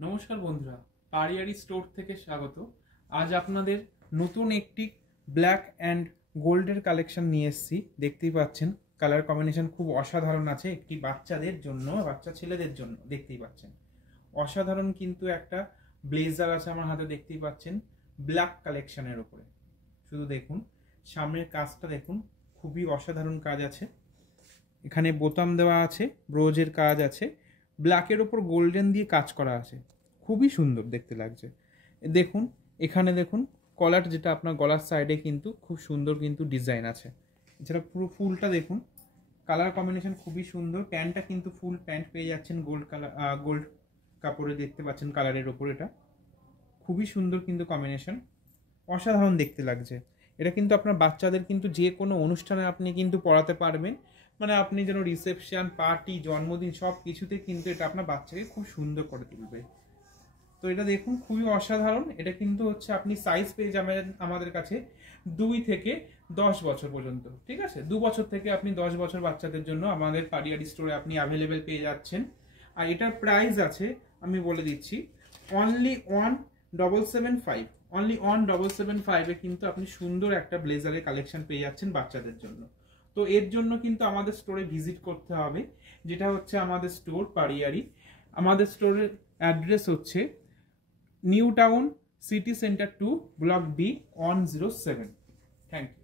নমস্কার বন্ধুরা, পারিয়ারি স্টোর থেকে স্বাগত। আজ আপনাদের নতুন একটি ব্ল্যাক অ্যান্ড গোল্ডের কালেকশন নিয়ে এসেছি। দেখতেই পাচ্ছেন কালার কম্বিনেশন খুব অসাধারণ আছে। একটি বাচ্চাদের জন্য, বাচ্চা ছেলেদের জন্য দেখতেই পাচ্ছেন অসাধারণ কিন্তু একটা ব্লেজার আছে আমার হাতে, দেখতেই পাচ্ছেন ব্ল্যাক কালেকশনের উপরে। শুধু দেখুন সামনের কাজটা দেখুন, খুবই অসাধারণ কাজ আছে। এখানে বোতাম দেওয়া আছে, ব্রোজের কাজ আছে, ব্ল্যাকের ওপর গোল্ডেন দিয়ে কাজ করা আছে, খুবই সুন্দর দেখতে লাগছে। দেখুন এখানে দেখুন কলার, যেটা আপনার গলার সাইডে কিন্তু খুব সুন্দর কিন্তু ডিজাইন আছে। এছাড়া পুরো ফুলটা দেখুন, কালার কম্বিনেশন খুবই সুন্দর। প্যান্টটা কিন্তু ফুল প্যান্ট পেয়ে যাচ্ছেন গোল্ড কালার, গোল্ড কাপড়ে দেখতে পাচ্ছেন কালারের ওপর। এটা খুবই সুন্দর কিন্তু কম্বিনেশন, অসাধারণ দেখতে লাগছে। এটা কিন্তু আপনার বাচ্চাদের কিন্তু যে কোনো অনুষ্ঠানে আপনি কিন্তু পরাতে পারবেন। মানে আপনি যেন রিসেপশন, পার্টি, জন্মদিন সব কিছুতে কিন্তু এটা আপনার বাচ্চাকে খুব সুন্দর করে তুলবে। তো এটা দেখুন খুবই অসাধারণ। এটা কিন্তু হচ্ছে আপনি সাইজ পেয়ে যাবেন আমাদের কাছে 2 থেকে 10 বছর পর্যন্ত। ঠিক আছে, 2 বছর থেকে আপনি 10 বছর বাচ্চাদের জন্য আমাদের পারিয়ারি স্টোরে আপনি অ্যাভেলেবেল পেয়ে যাচ্ছেন। আর এটার প্রাইস আছে আমি বলে দিচ্ছি, অনলি 1775। অনলি 1775 কিন্তু আপনি সুন্দর একটা ব্লেজারের কালেকশন পেয়ে যাচ্ছেন বাচ্চাদের জন্য। তো এর জন্য কিন্তু আমাদের স্টোরে ভিজিট করতে হবে, যেটা হচ্ছে আমাদের স্টোর পারিয়ারি। আমাদের স্টোরের অ্যাড্রেস হচ্ছে new town, city centre 2, block B 107। Thank you.